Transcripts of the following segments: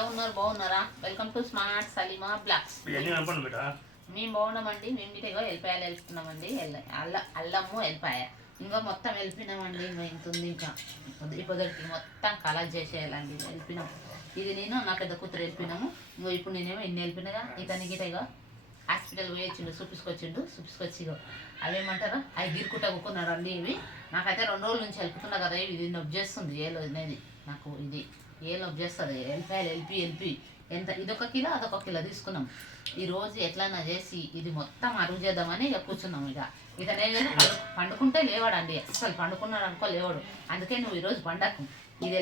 ఎలా ఉన్నారు? బాగున్నారా? Welcome to smart Saleema blogs. మేము బాగున్నామండి. మేము ఇటో వెళ్ళిపోయాలి వెళ్తున్నామండి. అల్లము వెళ్ళిపోయా ఇంకా మొత్తం వెళ్ళిపోయినామండి. ఇంకా ఇంత ఉంది. ఇంకా పొద్దుకి మొత్తం కలెక్ట్ చేసేయాలండి. వెళ్ళిపోయినాం. ఇది నేను నా పెద్ద కూతురు వెళ్ళిపోయినాము. ఇంకో ఇప్పుడు నేనేమో ఇన్ని వెళ్ళిపోయినాగా ఇతనికి ఇటో హాస్పిటల్ పోయొచ్చిండు. చూపించుకొచ్చి అవేమంటారు అవి గిరుకుంటా కూకున్నాడు అండి. ఇవి నాకైతే 2 రోజుల నుంచి వెళ్ళిపోతున్నా కదా. ఇది నొప్పి చేస్తుంది ఏలో అనేది నాకు. ఇది ఏ నొప్పి చేస్తుంది. వెళ్ళి ఎంత ఇదొక కిలో అదొక కిలో తీసుకున్నాం. ఈరోజు ఎట్లన్నా చేసి ఇది మొత్తం అరుగు చేద్దామని ఇక కూర్చున్నాం. ఇతనే పండుకుంటే లేవాడండి. అసలు పండుకున్నాడు అనుకో లేవాడు. అందుకే నువ్వు ఈరోజు పండకు. ఇది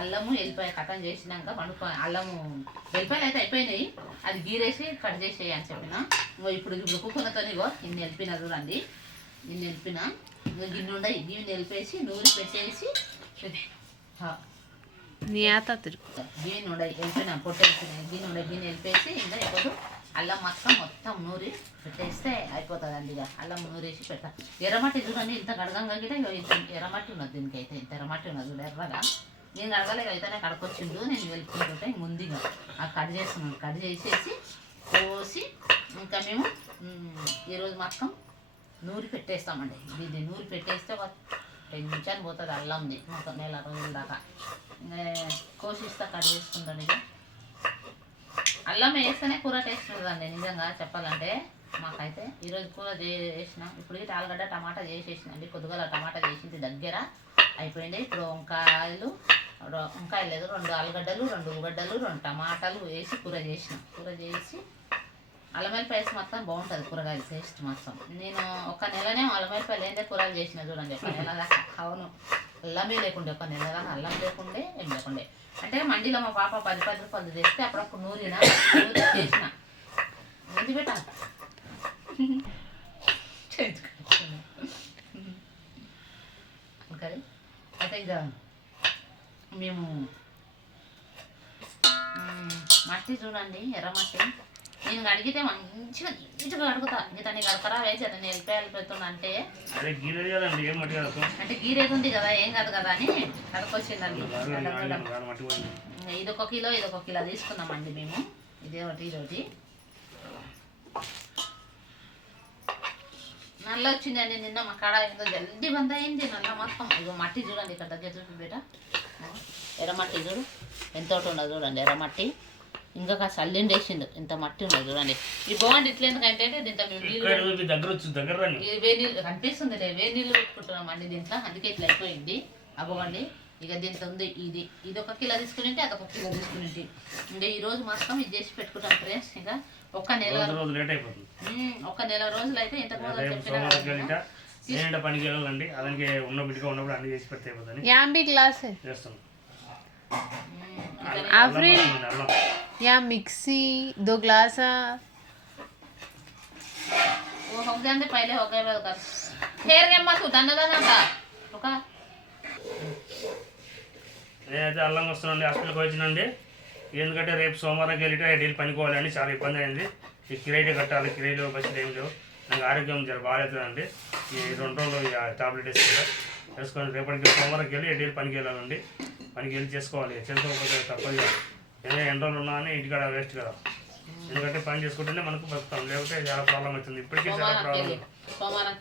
అల్లము వెళ్ళిపోయా కథం చేసినాక అల్లము వెళ్ళిపోయాలు అయితే అయిపోయినాయి. అది గీరేసి కట్ చేసేయి అని చెప్పిన. ఇప్పుడు కుక్కున్నతో ఇన్ని వెళ్ళిపోయినా చూడండి. ఇన్ని వెళ్ళిపోయినా గిన్నె ఉండయి. గిన్నె వెళ్ళిపేసి నూనె పెట్టేసి గిన్నె ఉండయి వెళ్ళిపోయినా పొట్టు వెళ్ళిపోయినాయి. గిన్నె వెళ్ళిపేసి ఇంకా ఇప్పుడు అల్లం మొత్తం నూరి పెట్టేస్తే అయిపోతుందండి. ఇక అల్లం నూరేసి పెట్టా. ఎర్రమట్టి చూడండి ఇంత గడగంగా గిట ఇంత ఎర్రమట్టి ఉన్నది. దీనికి అయితే ఇంత ఎర్రమట్టి ఉన్నది చూడ ఎర్రగా. నేను కడగలేక అయితేనే కడకొచ్చిండు. నేను వెళ్తుంటే ముందుగా ఆ కట్ చేస్తున్నాను. కట్ చేసేసి కోసి ఇంకా మేము ఈరోజు మొత్తం నూరి పెట్టేస్తామండి. ఇది నూరి పెట్టేస్తే ఒక 10 నిమిషాలు పోతుంది అల్లంది. ఒక నెల రోజుల దాకా కోసిస్తా కట్ చేసుకుంటాను. ఇక అల్లం వేస్తేనే కూర టేస్ట్ ఉంటుందండి నిజంగా చెప్పాలంటే. మాకైతే ఈరోజు కూర చేసినాం. ఇప్పుడు ఆలుగడ్డ టమాటా చేసేసినండి. కొద్దిగా టమాటా చేసింది దగ్గర అయిపోయింది. ఇప్పుడు వంకాయలు లేదు 2 ఆలుగడ్డలు 2 ఉల్లిగడ్డలు 2 టమాటాలు వేసి కూర చేసినాం. కూర చేసి అల్లమెల్లిపాయలు మొత్తం బాగుంటుంది కూరగాయలు టేస్ట్ మొత్తం. నేను ఒక నెలనే అల్లమెల్లిపాయలు ఏందే కూరలు చేసిన చూడండి. ఒక నెల దాకా అవును అల్లమే లేకుండే. ఒక నెల దాకా అల్లం లేకుండే ఏం లేకుండే. అంటే మండీలో మా పాప 10 రూపాయలు తెస్తే అప్పుడప్పుడు నూరి చేసిన ముందు పెట్టాలి. ఓకే అయితే ఇక మేము మట్టి చూడండి ఎర్రమట్టి. నేను అడిగితే మంచిగా నీట్గా అడుగుతా. ఇతన్ని గడపరా వేసి అతన్ని వెళ్ళిపోతున్నా అంటే గీరేది ఉంది కదా ఏం కాదు కదా అని కడుకొచ్చిందండి. ఇదొక కిలో తీసుకున్నామండి మేము. ఇదొకటి నల్ల వచ్చిందండి నిన్న మా కాడ. ఏదో జల్దీ బంద్ అయింది నల్ల మొత్తం. ఇగో మట్టి చూడండి ఇక్కడ దగ్గర చూపి బేట. ఎర్రమట్టి చూడు ఎంత ఉన్నది చూడండి ఎర్రమట్టి. ఇంకా కాస్త అల్లిండి వేసిండు. ఇంత మట్టి ఉండదు చూడండి. ఈ బాగుంది ఇట్లా ఎందుకంటే దీంట్లో మేము వేడి నీళ్ళు కనిపిస్తుంది. వేడి నీళ్ళు పెట్టుకుంటున్నాం అండి దీంట్లో. అందుకే ఇట్లా అయిపోయింది. అవ్వండి ఇక దీంట్లో ఉంది. ఇది 1 కిలో తీసుకుని అదొక కిలో తీసుకుని ఇంకా ఈరోజు మొత్తం ఇది చేసి పెట్టుకుంటాం ఫ్రెండ్స్. ఇంకా ఒక నెల రోజులు అయితే ఇంత పనికి వెళ్ళాలండి. అలాగే ఉన్న బిడ్డగా ఉన్నప్పుడు అన్ని చేసి పెడితే या मिक्सी 2 गिलास वो हो गए पहले हो गए ठेर गए मत दंड నేనైతే అల్లం వస్తున్నాండి. హాస్పిటల్కి వచ్చినండి. ఎందుకంటే రేపు సోమవారం వెళ్ళితే డైలీ పనికోవాలని చాలా ఇబ్బంది అయింది. ఈ కిరాయిలు కట్టాలి. కిరాయిలు బస్సులు ఏం లేవు. నాకు ఆరోగ్యం చాలా బాగాలేదండి. ఈ 2 రోజులు టాబ్లెట్ వేసుకొని రేపటికి సోమవారం వెళ్ళి డైలీ పనికి వెళ్ళాలండి. పనికి వెళ్ళి చేసుకోవాలి. చేసుకోకపోతే తప్పదు. ఏదో 2 రోజులు ఉన్నా అని ఇంటికాడ వేస్ట్ కదా. ఎందుకంటే పని చేసుకుంటేనే మనకు బతుకుతాం. లేకపోతే చాలా ప్రాబ్లం అవుతుంది. ఇప్పటికీ చాలా ప్రాబ్లం. సోమవారం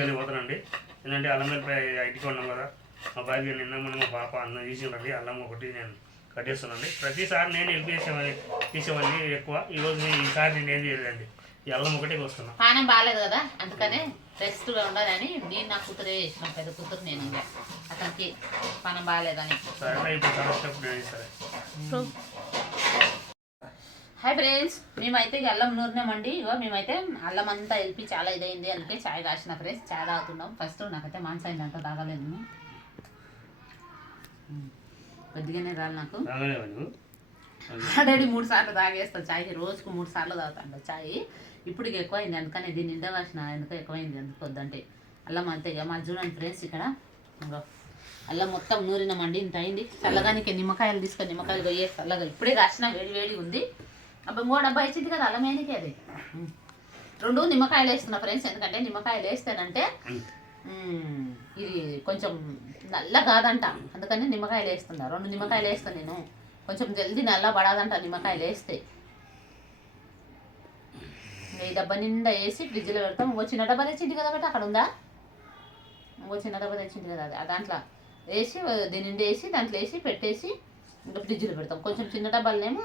వెళ్ళి పోతానండి. ఎందుకంటే అల్లం ఇంటికి ఉన్నాం కదా. మా భార్య నిన్న మా పాప అన్న తీసిండండి. అల్లం ఒకటి నేను కట్టేస్తున్నాండి. ప్రతిసారి నేను హెల్ప్ తీసేవాడిని ఎక్కువ. ఈసారి నేను ఏం చేయలేదండి. ఈ అల్లం ఒకటే వస్తున్నా. పానం బాగాలేదు కదా అందుకనే రెస్ట్గా ఉండదని నేను నా కూతురే చేసిన. పెద్ద కూతురు నేను అతనికి పానం బాగాలేదని. హాయ్ ఫ్రెండ్స్, మేమైతే అల్లం నూరినామండి. ఇగో మేమైతే అల్లం అంతా వెళ్ళి చాలా ఇదైంది. అందుకే చాయ్ కాసిన ఫ్రెండ్స్. చాయ్ తాగుతున్నాం. ఫస్ట్ నాకైతే మాంసైంది అంతా తాగలేదు. కొద్దిగానే రాలి నాకు. ఆల్రెడీ 3 సార్లు తాగేస్తాను చాయ్. రోజుకు 3 సార్లు తాగుతాను చాయ్. ఇప్పుడు ఎక్కువైంది అందుకని దీన్ని నిండా కాసిన. ఎందుకో ఎక్కువైంది అందుకు వద్దంటే అల్లం అంతే. ఇక మా చూడండి ఫ్రెండ్స్ ఇక్కడ అల్లం మొత్తం నూరినామండి. ఇంత అయింది. చల్లగానికి నిమ్మకాయలు తీసుకొని నిమ్మకాయలు కొయ్యే చల్లగా ఇప్పుడే కాసిన. వేడి ఉంది. అబ్బా 3 డబ్బా ఇచ్చింది కదా అల్లమేనికి. అది 2 నిమ్మకాయలు వేస్తున్నా ఫ్రెండ్స్. ఎందుకంటే నిమ్మకాయలు వేస్తేనంటే ఇది కొంచెం నల్ల కాదంట. అందుకని నిమ్మకాయలు వేస్తున్నా. 2 నిమ్మకాయలు వేస్తాను నేను. కొంచెం జల్దీ నల్ల పడాదంట నిమ్మకాయలు వేస్తే. ఈ డబ్బా నిండా వేసి ఫ్రిడ్జ్లో పెడతాం. ఇంకో చిన్న డబ్బా తెచ్చింది కదా బట్టి అక్కడ ఉందా, ఇంకో చిన్న డబ్బా తెచ్చింది కదా అది దాంట్లో వేసి దీని నిండా వేసి దాంట్లో వేసి పెట్టేసి ఇంకా ఫ్రిడ్జ్లో పెడతాం. కొంచెం చిన్న డబ్బాలనేమో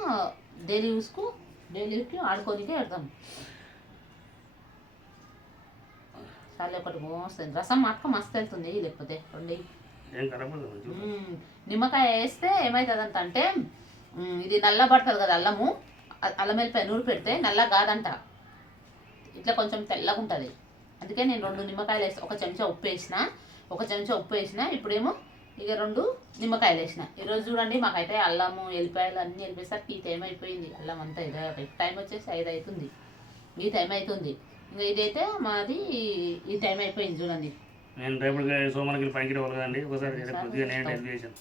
డైలీ యూస్కి ఆడుకోనికే పెడతాం. చాలా ఒకటి మోస్తుంది రసం మాత్రం మస్తు వెళ్తుంది. లేకపోతే రెండు నిమ్మకాయ వేస్తే ఏమవుతుందంట అంటే ఇది నల్ల పడుతుంది కదా అల్లము, అల్లం వెల్లిపాయ నూరు పెడితే నల్ల కాదంట, ఇట్లా కొంచెం తెల్లగా ఉంటుంది. అందుకే నేను 2 నిమ్మకాయలు వేసిన, ఒక చెంచా ఉప్పు వేసిన, ఇప్పుడేమో ఇక 2 నిమ్మకాయలు వేసిన. ఈరోజు చూడండి మాకైతే అల్లము ఎల్లిపాయలు అన్నీ వెళ్ళిపోయేసరికి ఈ టైం అయిపోయింది. అల్లం అంతా టైం వచ్చేసి 5 అవుతుంది, ఈ టైం అవుతుంది. ఇంకా ఇదైతే మాది ఈ టైం అయిపోయింది చూడండి. నేను రేపు సోమవారం పనికి రావాలి కదండి, ఒకసారి కొద్దిగా నేను హెల్ప్ చేశాను.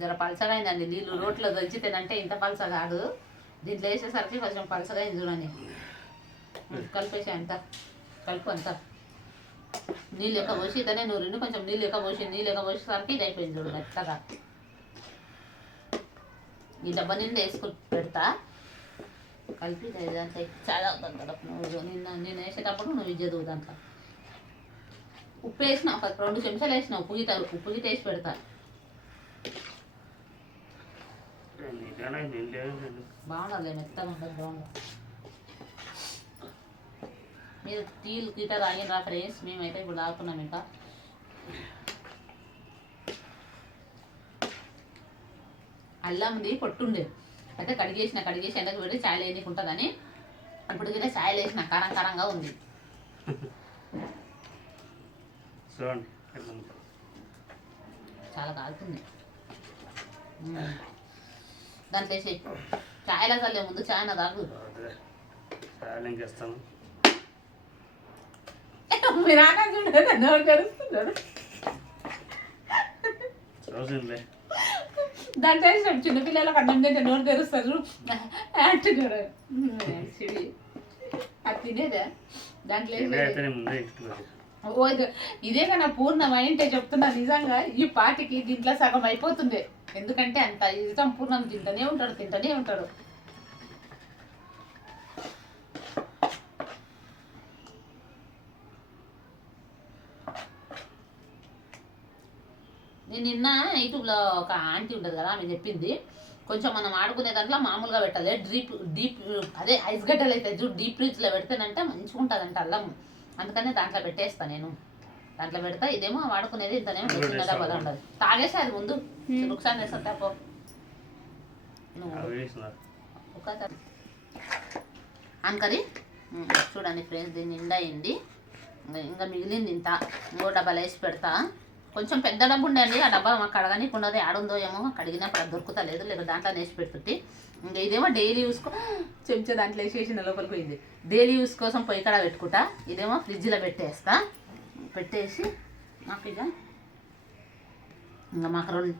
జర పలసగా అయిందండి నీళ్ళు, రోట్లో దంచితేనంటే ఇంత పలస కాదు, దీంట్లో వేసేసరికి కొంచెం పలసగా అయింది చూడండి. కలిపేసి అంతా అంతా నీళ్ళు ఎక్క పోసి ఇతనే నూరిని కొంచెం నీళ్ళు ఎక్క పోసేసరికి ఇది అయిపోయింది చూడు మెత్తగా. ఈ డబ్బా నిండా వేసుకుని పెడతా కలిపి దాంట్లో చాలా అవుతుంది కదా. నేను వేసేటప్పుడు నువ్వు ఇది చదువు దాంట్లో ఉప్పు వేసిన, ఒక 2 చెంచాలు వేసిన, ఉప్పు గీత వేసి పెడతా. బాగుండాలి మెత్తగా ఉంటుంది, బాగుండదు. మీరు టీలు గీట తాగిన ఫ్రెండ్స్, మేమైతే ఇప్పుడు తాగుతున్నాం. ఇంకా అల్లంది పొట్టుండే అయితే కడిగేసి ఎండకు పెట్టి ఛాయలు వేయడానికి ఉంటుందని ఇప్పుడు గిట్ట ఛాయలు వేసిన కారంగా ఉంది. చాలా కాలుతుంది. దాంట్లో వేసి ఛాయలు అసలు ముందు ఛాయ్ నా తాగు. మీరు ఆనా చూడండి నోరు తెరుస్తున్నాడు. దాంట్లో వేసినాం చిన్నపిల్లలకు అన్నం తింటే నోరు తెరుస్తారు అంటున్నాడు. అది తినేదా దాంట్లో ఇదే కదా పూర్ణం అయింటే చెప్తున్నా. నిజంగా ఈ పాటికి దీంట్లో సగం అయిపోతుంది. ఎందుకంటే అంత ఇష్టం పూర్ణం తింటూనే ఉంటాడు. నేను నిన్న యూట్యూబ్లో ఒక ఆంటీ ఉంటుంది కదా, ఆమె చెప్పింది కొంచెం మనం ఆడుకునే దాంట్లో మామూలుగా పెట్టాలి, డీప్ అదే ఐస్ గడ్డలు అయితే చూడు డీప్ ఫ్రిడ్జ్లో పెడితేనంటే మంచిగా ఉంటుందంట అల్లం. అందుకనే దాంట్లో పెట్టేస్తా నేను, దాంట్లో పెడతా. ఇదేమో వాడుకునేది ఇంతనేమో చిన్న డబ్బాలో ఉండదు. తాగేసి అది ముందు రుక్సాన్ వేస్తా తప్ప అనుకరి. చూడండి ఫ్రెండ్స్ దీన్ని నిండా అయింది. ఇంకా మిగిలింది ఇంత 3 డబ్బాలు వేసి పెడతా. కొంచెం పెద్ద డబ్బు ఉండండి, ఆ డబ్బా మాకు కడగనీకి ఉండదు, ఆడుందో ఏమో కడిగినప్పుడు అది దొరుకుతలేదు, లేదా దాంట్లో వేసి పెడుతుంది. ఇంకా ఇదేమో డైలీ యూస్ చెంచా దాంట్లో వేసేసిన లోపలికి పోయింది. డైలీ యూస్ కోసం పొయ్యి కాడ పెట్టుకుంటా. ఇదేమో ఫ్రిడ్జ్లో పెట్టేసి మాకు ఇక ఇంకా మాకు 2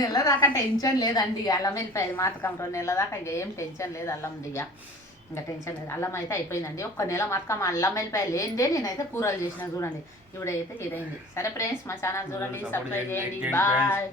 నెలల దాకా టెన్షన్ లేదండి. అల్లం వెళ్ళిపోయేది మాతకం 2 నెలల దాకా ఇక ఏం టెన్షన్ లేదు అల్లంది. ఇక ఇంకా టెన్షన్ లేదు. అల్లం అయితే అయిపోయిందండి. 1 నెల మాతకం అల్లం వెళ్ళిపోయాలి ఏందే. నేనైతే కూరలు చేసిన చూడండి, ఇప్పుడైతే ఇదైంది. సరే ఫ్రెండ్స్ మా ఛానల్ చూడండి, సబ్స్క్రైబ్ చేయండి. బాయ్.